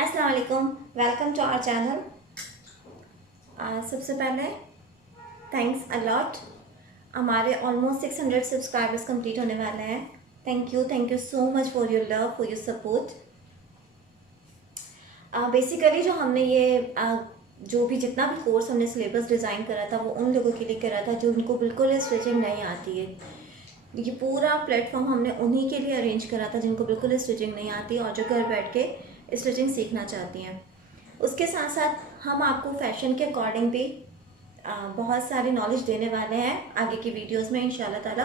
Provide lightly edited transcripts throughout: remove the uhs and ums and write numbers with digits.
अस्सलाम वालेकुम, welcome to our channel. सबसे पहले थैंक्स अ लॉट। हमारे ऑलमोस्ट 600 सब्सक्राइबर्स कंप्लीट होने वाले हैं। Thank you so much for your love, for your support. Basically जो हमने ये जो भी जितना भी कोर्स हमने सिलेबस डिज़ाइन करा था वो उन लोगों के लिए करा था जो उनको बिल्कुल स्टिचिंग नहीं आती है। ये पूरा प्लेटफॉर्म हमने उन्हीं के लिए अरेंज करा था जिनको बिल्कुल स्टिचिंग नहीं आती और जो घर बैठ के स्टिचिंग सीखना चाहती हैं। उसके साथ साथ हम आपको फैशन के अकॉर्डिंग भी बहुत सारी नॉलेज देने वाले हैं आगे की वीडियोस में इंशाल्लाह ताला।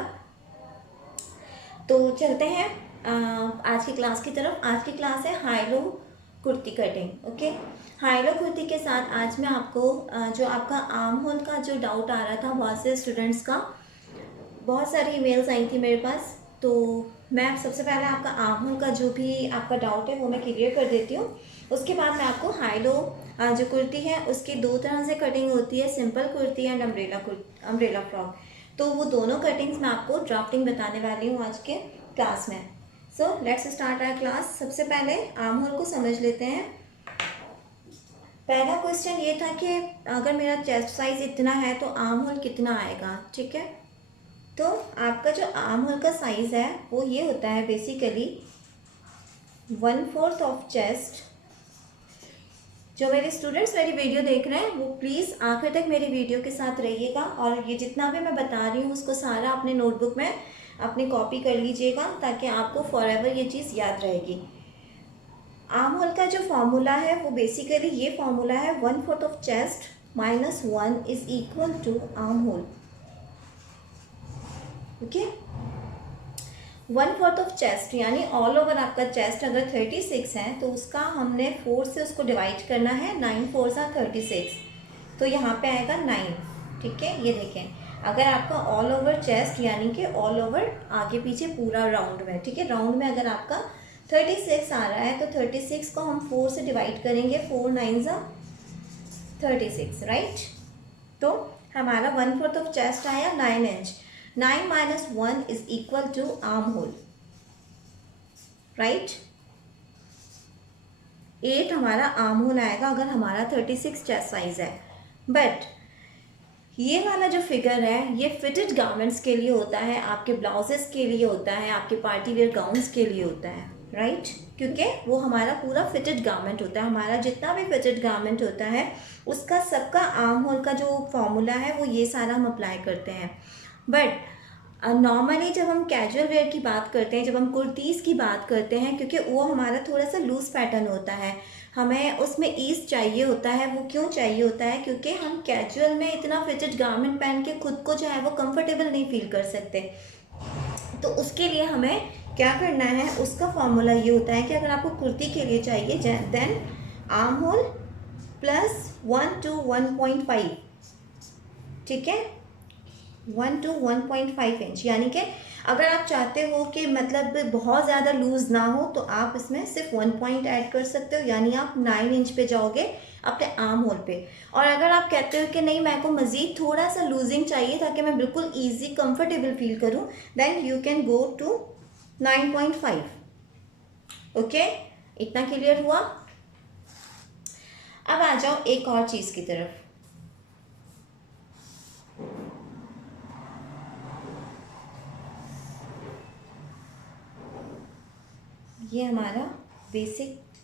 तो चलते हैं आज की क्लास की तरफ। आज की क्लास है high low kurti cutting. Okay, high low kurti के साथ आज मैं आपको जो आपका आर्म होल का जो डाउट आ रहा था बहुत से स्टूडेंट्स का, बहुत सारी ईमेल्स आई थी मेरे पास, तो मैं सबसे पहले आपका आर्म होल का जो भी आपका डाउट है वो मैं क्लियर कर देती हूँ। उसके बाद मैं आपको हाई लो जो कुर्ती है उसकी दो तरह से कटिंग होती है, simple kurti and umbrella frock. तो वो दोनों कटिंग्स मैं आपको ड्राफ्टिंग बताने वाली हूँ आज के क्लास में। So let's start our class. सबसे पहले आर्म होल को समझ लेते हैं। पहला क्वेश्चन ये था कि अगर मेरा चेस्ट साइज इतना है तो आर्म होल कितना आएगा। ठीक है, तो आपका जो आर्म होल का साइज है वो ये होता है बेसिकली 1/4 ऑफ चेस्ट। जो मेरे स्टूडेंट्स मेरी वीडियो देख रहे हैं वो प्लीज़ आखिर तक मेरी वीडियो के साथ रहिएगा और ये जितना भी मैं बता रही हूँ उसको सारा अपने नोटबुक में अपनी कॉपी कर लीजिएगा ताकि आपको फॉरएवर ये चीज़ याद रहेगी। आर्म होल का जो फॉर्मूला है वो बेसिकली ये फॉर्मूला है 1/4 of chest -1 is equal to arm hole. Okay, 1/4 of chest यानी ऑल ओवर आपका चेस्ट अगर 36 है तो उसका हमने 4 से उसको डिवाइड करना है। 9 4 सा 36, तो यहाँ पे आएगा 9। ठीक है, ये देखें अगर आपका ऑल ओवर चेस्ट यानी कि ऑल ओवर आगे पीछे पूरा राउंड में, ठीक है, राउंड में अगर आपका 36 आ रहा है तो 36 को हम 4 से डिवाइड करेंगे। 4 9 सा 36, राइट। तो हमारा 1/4 ऑफ चेस्ट आया 9 inch. 9 - 1 is equal to arm hole, right. 8 हमारा आर्म होल आएगा अगर हमारा 36 चेस्ट साइज है। बट ये वाला जो फिगर है ये फिटेड गारमेंट्स के लिए होता है, आपके ब्लाउजेस के लिए होता है, आपके पार्टी वेयर गाउन्स के लिए होता है, राइट। क्योंकि वो हमारा पूरा फिटेड गारमेंट होता है। हमारा जितना भी फिटेड गारमेंट होता है उसका सबका आर्म होल का जो फॉर्मूला है वो ये सारा हम अप्लाई करते हैं। बट नॉर्मली जब हम कैजुअल वेयर की बात करते हैं, जब हम कुर्तीज़ की बात करते हैं, क्योंकि वो हमारा थोड़ा सा लूज़ पैटर्न होता है, हमें उसमें ईज चाहिए होता है। वो क्यों चाहिए होता है? क्योंकि हम कैजुअल में इतना फिटेड गारमेंट पहन के खुद को जो है वो कंफर्टेबल नहीं फील कर सकते। तो उसके लिए हमें क्या करना है, उसका फॉर्मूला ये होता है कि अगर आपको कुर्ती के लिए चाहिए देन आर्म होल +1 to 1.5, ठीक है, 1 to 1.5 इंच। यानी कि अगर आप चाहते हो कि मतलब बहुत ज़्यादा लूज़ ना हो तो आप इसमें सिर्फ 1 पॉइंट ऐड कर सकते हो, यानी आप 9 इंच पे जाओगे अपने आर्म होल पे। और अगर आप कहते हो कि नहीं मेरे को मज़ीद थोड़ा सा लूजिंग चाहिए ताकि मैं बिल्कुल ईजी कंफर्टेबल फील करूँ, then you can go to 9.5। Okay, इतना क्लियर हुआ। अब आ जाओ एक और चीज़ की तरफ। ये हमारा बेसिक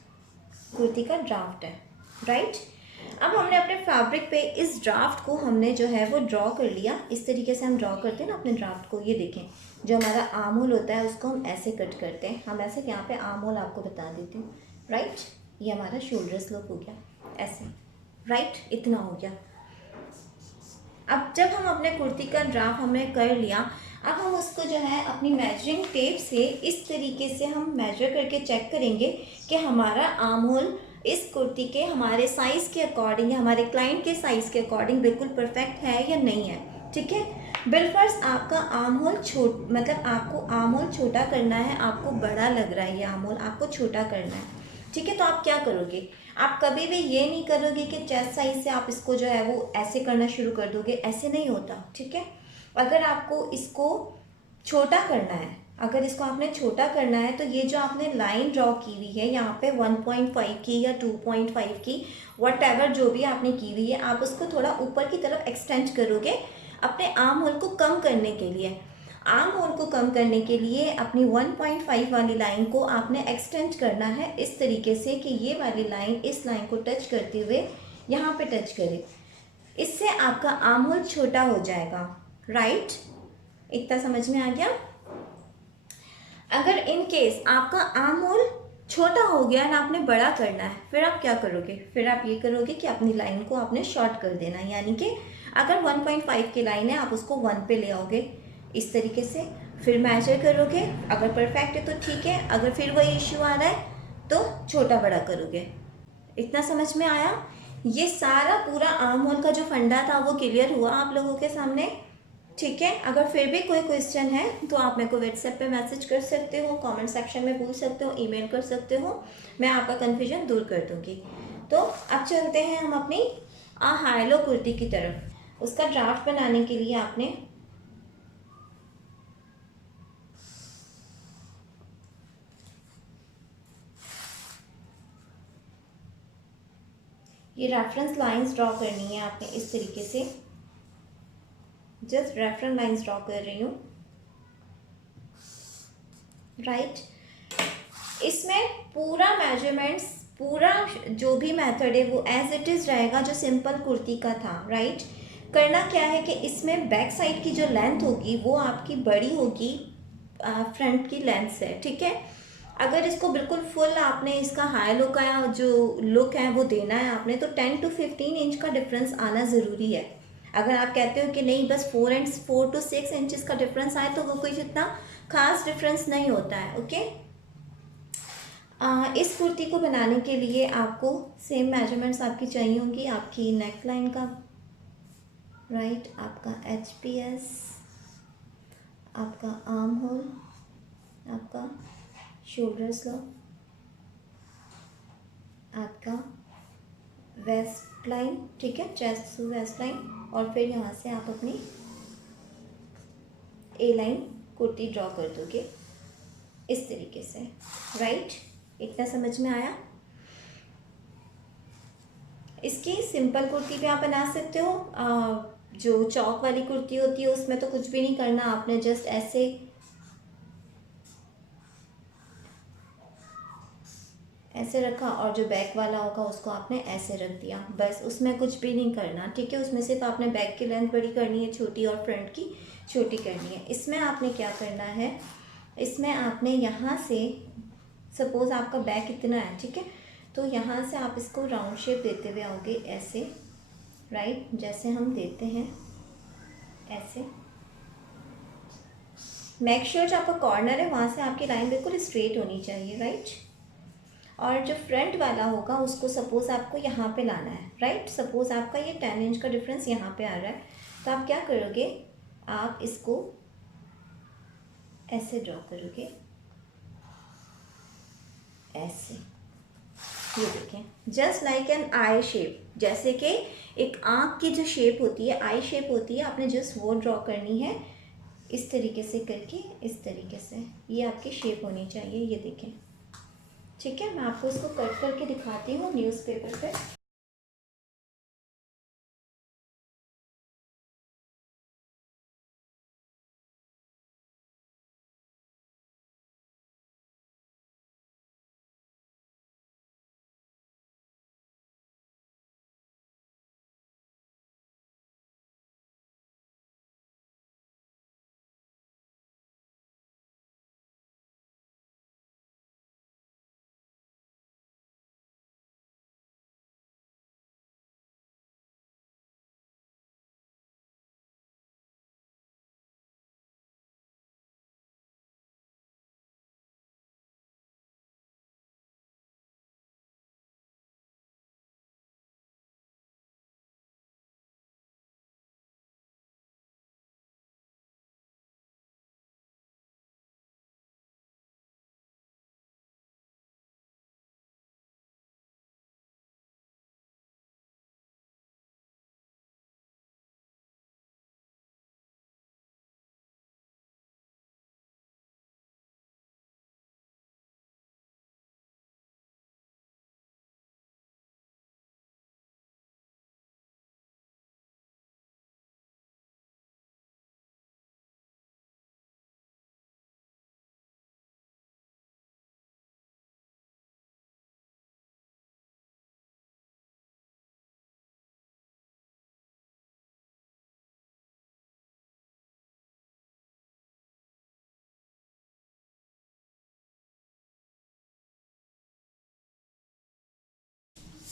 कुर्ती का ड्राफ्ट है, राइट। अब हमने अपने फैब्रिक पे इस ड्राफ्ट को हमने जो है वो ड्रॉ कर लिया। इस तरीके से हम ड्रॉ करते हैं ना अपने ड्राफ्ट को। ये देखें, जो हमारा आर्म होल होता है उसको हम ऐसे कट करते हैं। हम ऐसे यहाँ पे आर्म होल आपको बता देती हूँ, राइट। ये हमारा शोल्डर स्लोप हो गया ऐसे, राइट, इतना हो गया। अब जब हम अपने कुर्ती का ड्राफ्ट हमने कर लिया, अब हम उसको जो है अपनी मेजरिंग टेप से इस तरीके से हम मेजर करके चेक करेंगे कि हमारा आर्म होल इस कुर्ती के हमारे साइज़ के अकॉर्डिंग या हमारे क्लाइंट के साइज़ के अकॉर्डिंग बिल्कुल परफेक्ट है या नहीं है। ठीक है, बिलफर्ज आपका आर्म होल मतलब आपको आर्म होल छोटा करना है, आपको बड़ा लग रहा है ये आर्म होल, आपको छोटा करना है। ठीक है, तो आप क्या करोगे, आप कभी भी ये नहीं करोगे कि चेस्ट साइज से आप इसको जो है वो ऐसे करना शुरू कर दोगे, ऐसे नहीं होता। ठीक है, अगर आपको इसको छोटा करना है अगर इसको आपने छोटा करना है तो ये जो आपने लाइन ड्रॉ की हुई है यहाँ पे 1.5 की या 2.5 की, वट एवर जो भी आपने की हुई है, आप उसको थोड़ा ऊपर की तरफ एक्सटेंड करोगे अपने आर्म होल को कम करने के लिए। आर्म होल को कम करने के लिए अपनी 1.5 वाली लाइन को आपने एक्सटेंड करना है इस तरीके से कि ये वाली लाइन इस लाइन को टच करते हुए यहाँ पे टच करे। इससे आपका आर्म होल छोटा हो जाएगा, राइट? इतना समझ में आ गया? अगर इन केस आपका आर्म होल छोटा हो गया ना, आपने बड़ा करना है, फिर आप क्या करोगे? फिर आप ये करोगे कि अपनी लाइन को आपने शॉर्ट कर देना है, यानी कि अगर 1.5 की लाइन है आप उसको 1 पे ले आओगे इस तरीके से, फिर मेजर करोगे, अगर परफेक्ट है तो ठीक है, अगर फिर वही इश्यू आ रहा है तो छोटा बड़ा करोगे। इतना समझ में आया? ये सारा पूरा आर्म होल का जो फंडा था वो क्लियर हुआ आप लोगों के सामने? ठीक है, अगर फिर भी कोई क्वेश्चन है तो आप मेरे को व्हाट्सएप पे मैसेज कर सकते हो, कमेंट सेक्शन में पूछ सकते हो, ईमेल कर सकते हो, मैं आपका कन्फ्यूजन दूर कर दूंगी। तो अब चलते हैं हम अपनी हाइलो कुर्ती की तरफ। उसका ड्राफ्ट बनाने के लिए आपने ये रेफरेंस लाइंस ड्रॉ करनी है आपने इस तरीके से, जस्ट रेफरेंस लाइंस ड्रॉ कर रही हूँ, राइट? इसमें पूरा मेजरमेंट्स, पूरा जो भी मेथड है वो एज इट इज़ रहेगा जो सिंपल कुर्ती का था, राइट? करना क्या है कि इसमें बैक साइड की जो लेंथ होगी वो आपकी बड़ी होगी फ्रंट की लेंथ से, ठीक है? अगर इसको बिल्कुल फुल आपने इसका हाई लुक का जो लुक है वो देना है आपने, तो 10 to 15 इंच का डिफरेंस आना ज़रूरी है। अगर आप कहते हो कि नहीं बस 4 to 6 इंचज़ का डिफरेंस आए तो वो कोई इतना खास डिफरेंस नहीं होता है, ओके? इस कुर्ती को बनाने के लिए आपको सेम मेजरमेंट्स आपकी चाहिए होंगी, आपकी नेक लाइन का, राइट? आपका HPS, आपका आर्म होल, आपका शोल्डर स्लोप, आपका वेस्ट लाइन, ठीक है, चेस्ट टू वेस्ट लाइन, और फिर यहाँ से आप अपनी ए लाइन कुर्ती ड्रॉ कर दोगे इस तरीके से, राइट? इतना समझ में आया? इसकी सिंपल कुर्ती भी आप बना सकते हो, जो चौक वाली कुर्ती होती है उसमें तो कुछ भी नहीं करना, आपने जस्ट ऐसे ऐसे रखा और जो बैक वाला होगा उसको आपने ऐसे रख दिया, बस उसमें कुछ भी नहीं करना, ठीक है? उसमें सिर्फ आपने बैक की लेंथ बड़ी करनी है छोटी, और फ्रंट की छोटी करनी है। इसमें आपने क्या करना है, इसमें आपने यहाँ से सपोज़ आपका बैक इतना है, ठीक है, तो यहाँ से आप इसको राउंड शेप देते हुए आओगे ऐसे, राइट? जैसे हम देते हैं ऐसे। मेक श्योर जो आपका कॉर्नर है वहाँ से आपकी लाइन बिल्कुल स्ट्रेट होनी चाहिए, राइट? और जो फ्रंट वाला होगा उसको सपोज़ आपको यहाँ पे लाना है, राइट? सपोज़ आपका ये 10 इंच का डिफरेंस यहाँ पे आ रहा है, तो आप क्या करोगे, आप इसको ऐसे ड्रॉ करोगे, ऐसे, ये देखें, just like an I shape, जैसे कि एक आँख की जो शेप होती है, आई शेप होती है, आपने जस्ट वो ड्रॉ करनी है इस तरीके से करके, इस तरीके से ये आपकी शेप होनी चाहिए, ये देखें, ठीक है? मैं आपको इसको कट करके दिखाती हूँ न्यूज़पेपर पे।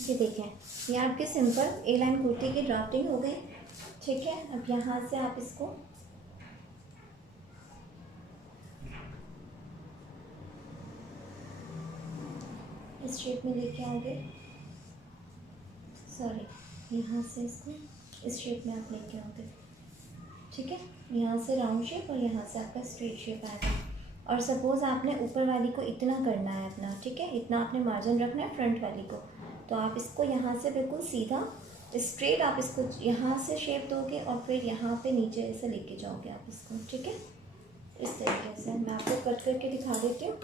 ये देखें, ये आपके सिंपल ए लाइन कुर्ती की ड्राफ्टिंग हो गई। ठीक है, अब यहाँ से आप इसको इस शेप में लेके आओगे। सॉरी, यहाँ से इसको इस शेप में आप लेके आओगे। ठीक है, यहाँ से राउंड शेप और यहाँ से आपका स्ट्रेट शेप आएगा। और सपोज़ आपने ऊपर वाली को इतना करना है अपना, ठीक है, इतना आपने मार्जिन रखना है फ्रंट वाली को, तो आप इसको यहाँ से बिल्कुल सीधा स्ट्रेट आप इसको यहाँ से शेप दोगे और फिर यहाँ पे नीचे ऐसे लेके जाओगे आप इसको। ठीक है, इस तरीके से मैं आपको कट करके दिखा देती हूँ।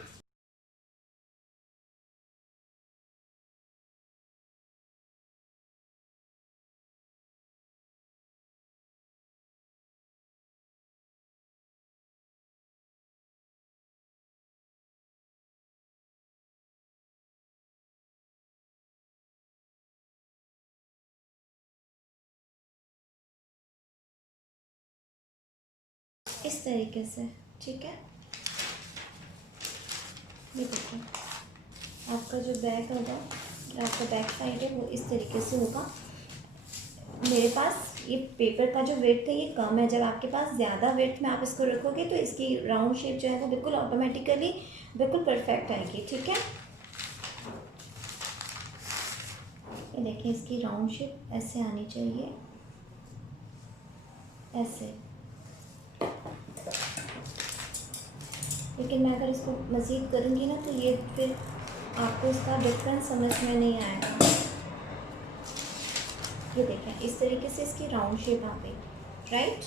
इस तरीके से, ठीक है, ये देखिए आपका जो बैक होगा, आपका बैक साइड है वो इस तरीके से होगा। मेरे पास ये पेपर का जो वेट है ये कम है, जब आपके पास ज़्यादा वेट में आप इसको रखोगे तो इसकी राउंड शेप जो है वो बिल्कुल ऑटोमेटिकली बिल्कुल परफेक्ट आएगी। ठीक है, ये देखिए इसकी राउंड शेप ऐसे आनी चाहिए, ऐसे। लेकिन मैं अगर इसको मज़ीद करूँगी ना तो ये फिर आपको इसका डिफरेंस समझ में नहीं आएगा। ये देखें इस तरीके से इसकी राउंड शेप आ गई, राइट।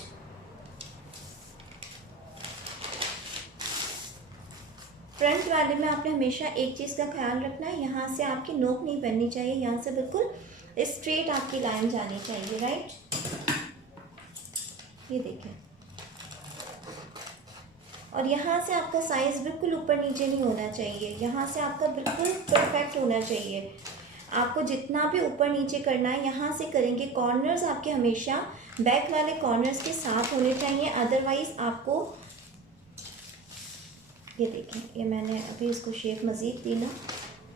फ्रंट वाले में आपने हमेशा एक चीज़ का ख्याल रखना है, यहाँ से आपकी नोक नहीं बननी चाहिए, यहाँ से बिल्कुल स्ट्रेट आपकी लाइन जानी चाहिए, राइट। ये देखें, और यहाँ से आपका साइज़ बिल्कुल ऊपर नीचे नहीं होना चाहिए, यहाँ से आपका बिल्कुल परफेक्ट होना चाहिए। आपको जितना भी ऊपर नीचे करना है यहाँ से करेंगे। कॉर्नर्स आपके हमेशा बैक वाले कॉर्नर्स के साथ होने चाहिए, अदरवाइज़ आपको, ये देखें, ये मैंने अभी इसको शेप मज़ीद दी ना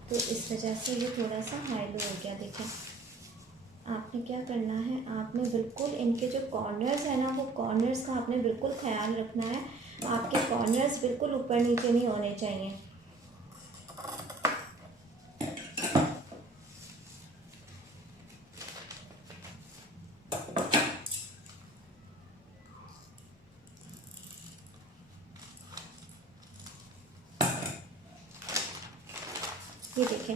तो इस वजह से ये थोड़ा सा हाई लो हो गया। देखें आपने क्या करना है, आपने बिल्कुल इनके जो कॉर्नर्स है ना वो कॉर्नर्स का आपने बिल्कुल ख्याल रखना है। आपके कॉर्नर्स बिल्कुल ऊपर नीचे नहीं होने चाहिए। ये देखें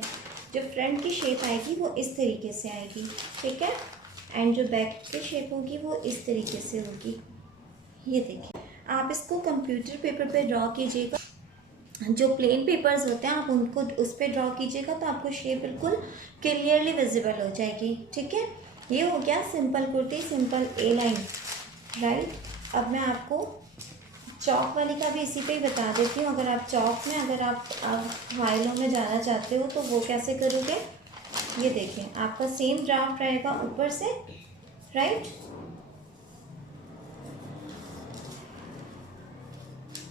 जो फ्रंट की शेप आएगी वो इस तरीके से आएगी, ठीक है, एंड जो बैक की शेप होगी वो इस तरीके से होगी। ये देखें, आप इसको कंप्यूटर पेपर पे ड्रॉ कीजिएगा, जो प्लेन पेपर्स होते हैं आप उनको उस पर ड्रॉ कीजिएगा तो आपको शेप बिल्कुल क्लियरली विजिबल हो जाएगी। ठीक है, ये हो गया सिंपल कुर्ती, सिंपल ए लाइन, राइट। अब मैं आपको चौक वाली का भी इसी पे ही बता देती हूँ। अगर आप चौक में अगर आप हाई लो में जाना चाहते हो तो वो कैसे करोगे। ये देखें आपका सेम ड्राफ्ट रहेगा ऊपर से, राइट।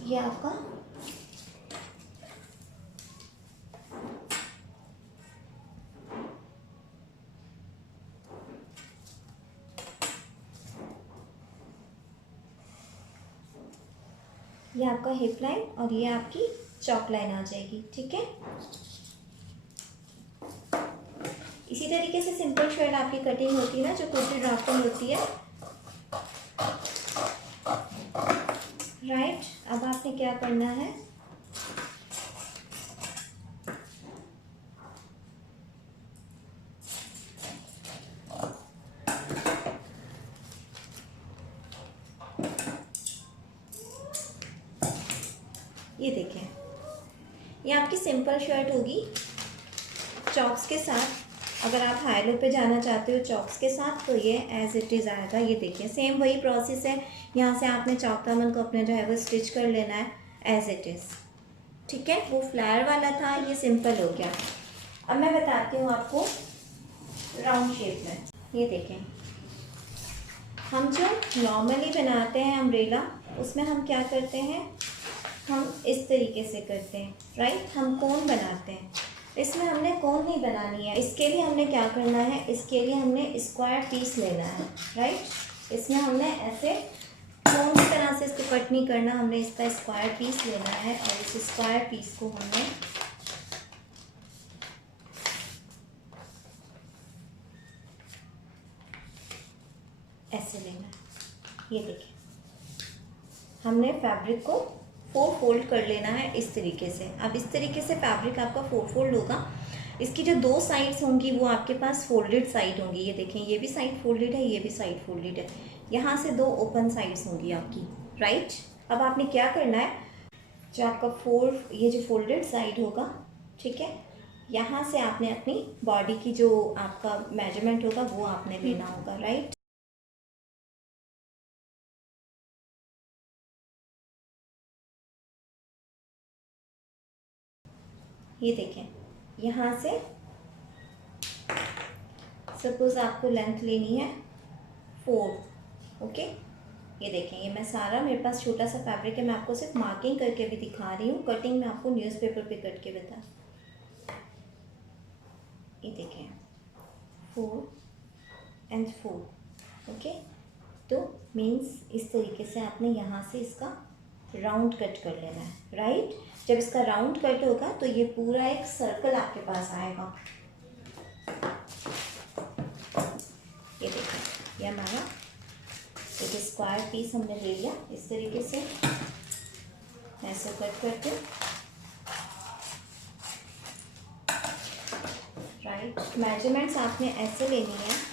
ये आपका आपका हिप लाइन और ये आपकी चौक लाइन आ जाएगी। ठीक है, इसी तरीके से सिंपल शर्ट आपकी कटिंग होती है ना, जो कुर्ती ड्राफ्टिंग होती है, राइट। अब आपने क्या करना है, ये देखें ये आपकी सिंपल शर्ट होगी चॉक्स के साथ। अगर आप हाई लो पे जाना चाहते हो चॉक्स के साथ तो ये एज इट इज़ आएगा। ये देखिए सेम वही प्रोसेस है, यहाँ से आपने चौक दामन को अपने जो है वो स्टिच कर लेना है एज इट इज़। ठीक है, वो फ्लायर वाला था, ये सिंपल हो गया। अब मैं बताती हूँ आपको राउंड शेप में। ये देखें हम जो नॉर्मली बनाते हैं अम्ब्रेला उसमें हम क्या करते हैं, हम इस तरीके से करते हैं, राइट। हम कोन बनाते हैं, इसमें हमने कोन नहीं बनानी है। इसके लिए हमने क्या करना है, इसके लिए हमने स्क्वायर पीस लेना है, राइट। इसमें हमने ऐसे कोन की तरह से इसको कट नहीं करना, हमने इसका स्क्वायर पीस लेना है और इस स्क्वायर पीस को हमने ऐसे लेना है। ये देखिए, हमने फैब्रिक को 4 फोल्ड कर लेना है इस तरीके से। अब इस तरीके से फैब्रिक आपका 4 फोल्ड होगा। इसकी जो 2 साइड्स होंगी वो आपके पास फोल्डेड साइड होंगी। ये देखें, ये भी साइड फोल्डेड है, ये भी साइड फोल्डेड है। यहाँ से 2 ओपन साइड्स होंगी आपकी, राइट। अब आपने क्या करना है, जो आपका ये जो फोल्डेड साइड होगा, ठीक है, यहाँ से आपने अपनी बॉडी की जो आपका मेजरमेंट होगा वो आपने लेना होगा, राइट। ये देखें, यहाँ से सपोज आपको लेंथ लेनी है 4, ओके। ये देखें, ये मैं सारा, मेरे पास छोटा सा फैब्रिक है, मैं आपको सिर्फ मार्किंग करके भी दिखा रही हूँ, कटिंग में आपको न्यूज़पेपर पे कट के बता। ये देखें 4 and 4, ओके। तो मीन्स इस तरीके से आपने यहाँ से इसका राउंड कट कर लेना है, राइट। जब इसका राउंड कट होगा तो ये पूरा एक सर्कल आपके पास आएगा। ये देखिए, ये हमारा एक स्क्वायर पीस हमने ले लिया इस तरीके से, ऐसे कट करके, राइट। मेजरमेंट्स आपने ऐसे लेनी है।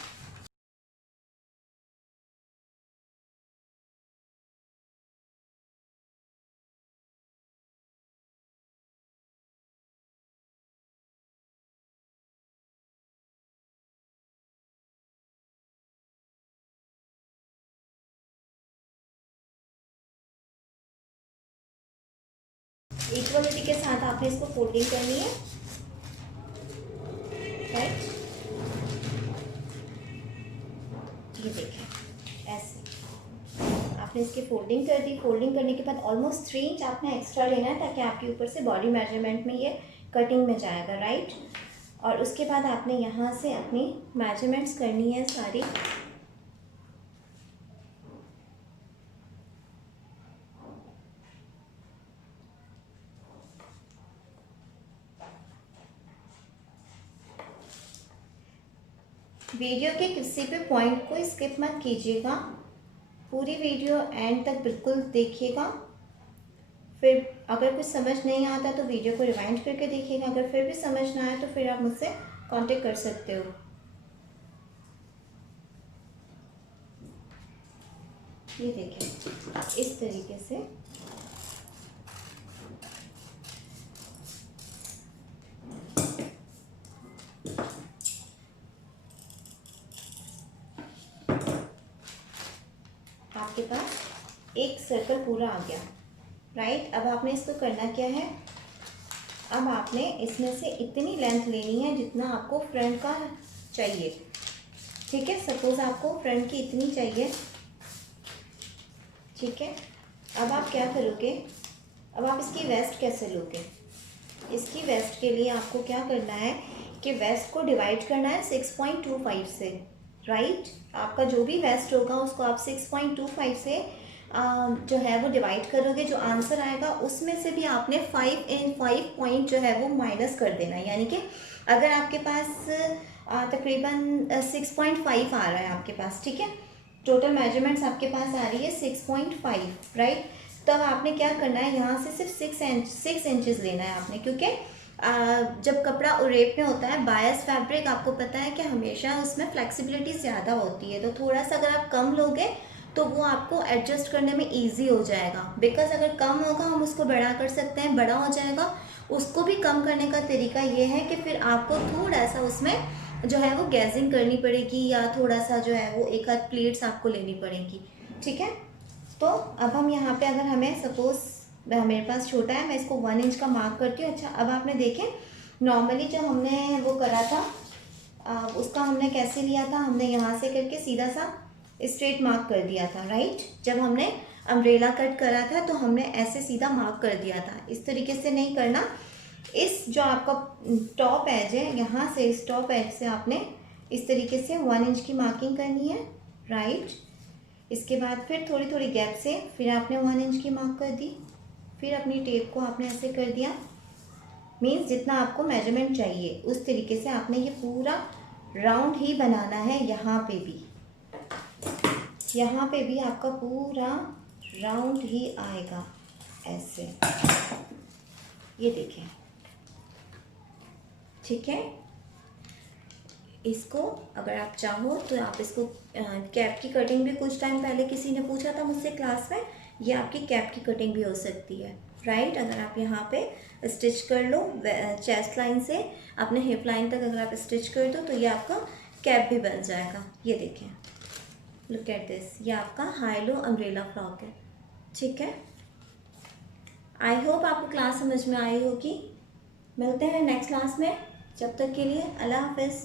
इक्वलिटी के साथ आपने इसको फोल्डिंग करनी है, राइट। ये देखें, ऐसे आपने इसकी फोल्डिंग कर दी। फोल्डिंग करने के बाद ऑलमोस्ट 3 इंच आपने एक्स्ट्रा लेना है, ताकि आपके ऊपर से बॉडी मेजरमेंट में ये कटिंग में जाएगा, राइट। और उसके बाद आपने यहाँ से अपनी मेजरमेंट्स करनी है सारी। वीडियो के किसी भी पॉइंट को स्किप मत कीजिएगा, पूरी वीडियो एंड तक बिल्कुल देखिएगा। फिर अगर कुछ समझ नहीं आता तो वीडियो को रिवाइंड करके देखिएगा। अगर फिर भी समझ ना आए तो फिर आप मुझसे कांटेक्ट कर सकते हो। ये देखिए, इस तरीके से आपके पास एक सर्कल पूरा आ गया, राइट। अब आपने इसको करना क्या है, अब आपने इसमें से इतनी लेंथ लेनी है जितना आपको फ्रंट का चाहिए, ठीक है। सपोज आपको फ्रंट की इतनी चाहिए, ठीक है। अब आप क्या करोगे, अब आप इसकी वेस्ट कैसे लोगे। इसकी वेस्ट के लिए आपको क्या करना है कि वेस्ट को डिवाइड करना है 6.25 से, राइट। आपका जो भी वेस्ट होगा उसको आप 6.25 से जो है वो डिवाइड करोगे। जो आंसर आएगा उसमें से भी आपने 5 पॉइंट जो है वो माइनस कर देना है। यानी कि अगर आपके पास तकरीबन 6.5 आ रहा है आपके पास, ठीक है, टोटल मेजरमेंट्स आपके पास आ रही है 6.5, राइट। तब आपने क्या करना है, यहाँ से सिर्फ 6 इंचेस लेना है आपने, क्योंकि जब कपड़ा उरेप में होता है बायस फैब्रिक, आपको पता है कि हमेशा उसमें फ्लेक्सिबिलिटी ज़्यादा होती है। तो थोड़ा सा अगर आप कम लोगे तो वो आपको एडजस्ट करने में इजी हो जाएगा। बिकॉज अगर कम होगा हम उसको बड़ा कर सकते हैं, बड़ा हो जाएगा। उसको भी कम करने का तरीका ये है कि फिर आपको थोड़ा सा उसमें जो है वो गैजिंग करनी पड़ेगी, या थोड़ा सा जो है वो एक आध प्लेट्स आपको लेनी पड़ेंगी, ठीक है। तो अब हम यहाँ पे अगर हमें सपोज मेरे पास छोटा है, मैं इसको 1 इंच का मार्क करती हूँ। अच्छा, अब आपने देखें नॉर्मली जब हमने वो करा था उसका हमने कैसे लिया था, हमने यहाँ से करके सीधा सा स्ट्रेट मार्क कर दिया था, राइट। जब हमने अम्ब्रेला कट करा था तो हमने ऐसे सीधा मार्क कर दिया था। इस तरीके से नहीं करना, इस जो आपका टॉप एज है, यहाँ से इस टॉप एज से आपने इस तरीके से 1 इंच की मार्किंग करनी है, राइट। इसके बाद फिर थोड़ी थोड़ी गैप से फिर आपने 1 इंच की मार्क कर दी, फिर अपनी टेप को आपने ऐसे कर दिया, मीन्स जितना आपको मेजरमेंट चाहिए उस तरीके से आपने ये पूरा राउंड ही बनाना है। यहाँ पे भी आपका पूरा राउंड ही आएगा ऐसे, ये देखें, ठीक है। इसको अगर आप चाहो तो आप इसको कैप की कटिंग भी कुछ टाइम पहले किसी ने पूछा था मुझसे क्लास में, ये आपकी कैप की कटिंग भी हो सकती है, राइट। अगर आप यहाँ पे स्टिच कर लो चेस्ट लाइन से अपने हिप लाइन तक अगर आप स्टिच कर दो तो ये आपका कैप भी बन जाएगा। ये देखें, लुक एट दिस, ये आपका हाई लो अम्ब्रेला फ्रॉक है, ठीक है। आई होप आपको क्लास समझ में आई होगी। मिलते हैं नेक्स्ट क्लास में, जब तक के लिए अल्लाह हाफिज़।